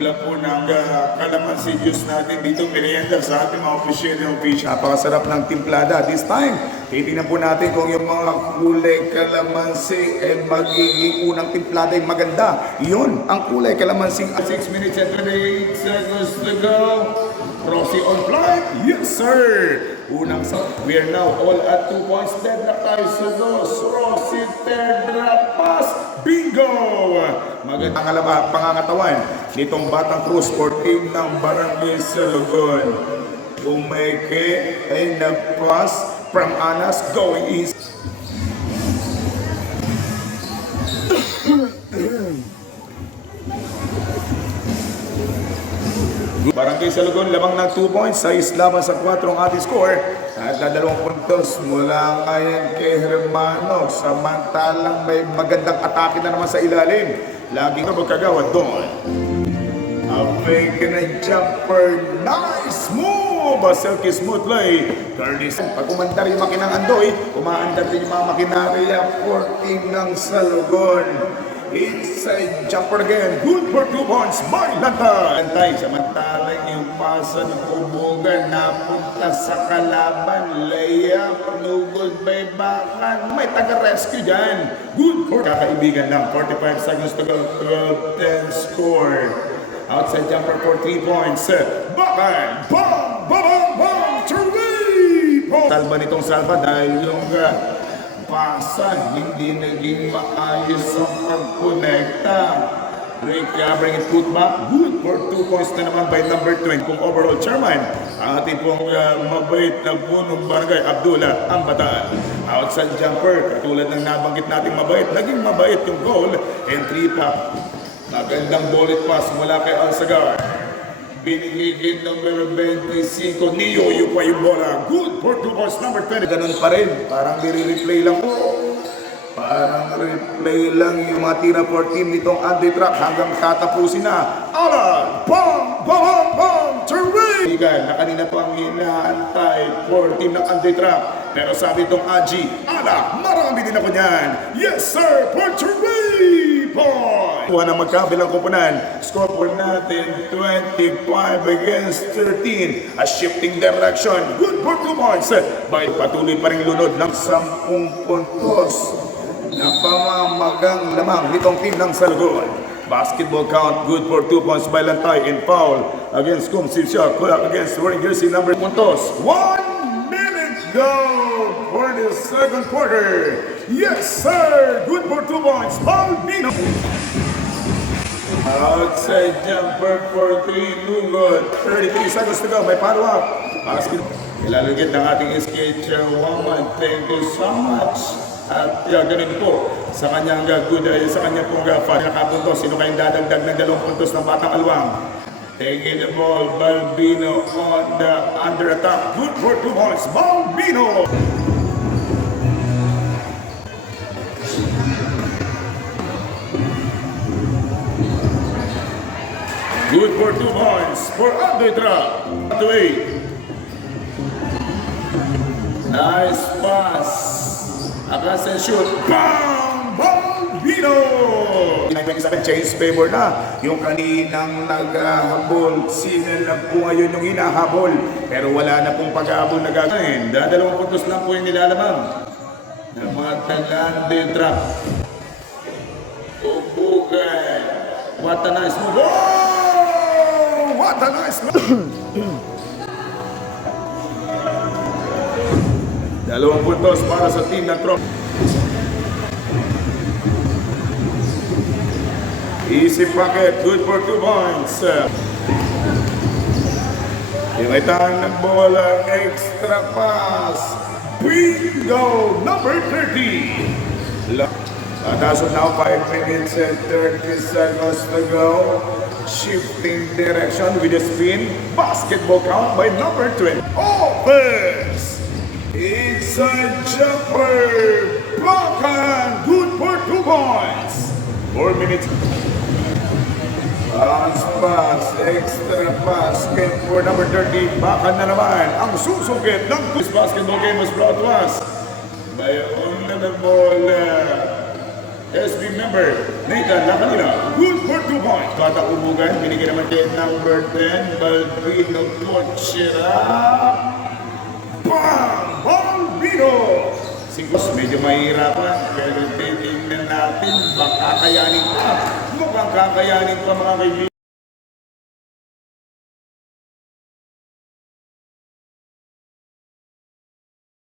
Wala po ng kalamansi juice natin dito, merienda sa ating mga official ng fish. Napakasarap ng timplada. This time, titingnan po natin kung yung mga kulay kalamansi ay magiging unang timplada ay maganda. Yun, ang kulay kalamansi. 6 minutes and 28 seconds to go. Rossi on flight. Yes, sir. Unang sa. We are now all at 2 points. Dead na tayo sa dos. Rossi, Tedra, pass. Bingo! Magandang pangangatawan nitong Batang Cruz for team ng Barangay Salugon. Umeke ay nag-pass from Anas going east. Barangay Salugon lamang ng 2 points, 6 laban sa 4 ang ating score. At na 2 puntos mula ngayon kay Hermano. Samantalang may magandang atake na naman sa ilalim. Laging ka magkagawa doon. A fake na jumper. Nice move! A silky smooth play. Curtis. Pag umandar yung makinang Andoy, umaandar din yung mga makinarya for team ng Salugon. Inside jumper again. Good for 2 points. May lanta. Antay. Samantalang yung pasa ng Ubugan napunta sa kalaban. Layup. No good by bakan. May taga-rescue dyan. Good for kakaibigan lang. 45 seconds to go. 12-10 score. Outside jumper for 3 points. Bakan. Bang! Bang! Bang! 3 points. Salba nitong salba dahil yung pasa, hindi naging maayos ang pagkonekta. Recovering it put back. Good for 2 points na naman by number 20. Kung overall chairman, ang ating pong mabait na punong barangay, Abdullah Ambatan. Outside jumper, katulad ng nabanggit nating mabait, naging mabait yung goal. And 3 pop. Magandang bullet pass mula kay Alsagar. Binigigin number 25, Niyo pa yung bola. Good for 2 points, number 20. Ganun pa rin, parang replay lang po. Parang replay lang yung mga tira for team nitong anti-trap hanggang tatapusin na. Alan! Bang! Bang! Bang! Turing! Na kanina pang inaantay for team ng anti-trap. Pero sabi itong Aji, ala, marami din ako niyan. Yes sir, for Turing! Point! Kuha na magkabilang kupunan. Score po natin 25 against 13. A shifting direction. Good for 2 points. By patuloy pa rin lunod ng 10 puntos. Napamamagang lamang nitong team ng Salugon. Basketball count. Good for 2 points by Lantay in foul. Against Kum Sipsya. Against wearing jersey number puntos. 1 minute go for the second quarter. Yes sir. Good for 2 points. Balbino. Outside jumper for 3, Lugod. 33 seconds to go. May follow-up. Ilalugit ng ating SK Chairwoman. Thank you so much. At ganun po, sa kanyang good, sa kanyang pong nakapuntos. Sino kayong dadagdag ng 2 puntos ng Batang Alwang? Taking the ball, Balbino on the under attack. Good for 2 points. Balbino! Good for 2 points for Andetra. To 8. Nice pass. Akas and shoot. Bang! Balbino! 927 change favor na. Yung kaninang naghahabol. Sino na po ngayon yung hinahabol. Pero wala na pong pag-ahabol na gagawin. 2 puntos lang po yung nilalamang. Ng mga taga-Andetra. Ubugan. What a nice move. What a nice move! 2 puntos para sa team ng Trop. Easy pocket, good for 2 points. Initan ng bola, extra pass. Bingo! Number 30. As of now, 5 minutes and 30 seconds to go. Shifting direction with a spin. Basketball count by number 20. Offense! Inside jumper. Bakan. Good for 2 points. 4 minutes. Pass. Extra pass. Game for number 30. Bakan na naman. Ang susungkit ng this basketball game was brought to us by on the ball. SB member Nathan Lacanina. Good for 2 points. Bata Ubugan, binigyan naman kay number 10, Balbino Cochera. Bang! Balbino! Sigos, medyo mahirapan, pero titingnan natin, baka kakayanin pa. Mukhang kakayanin pa mga kaibigan.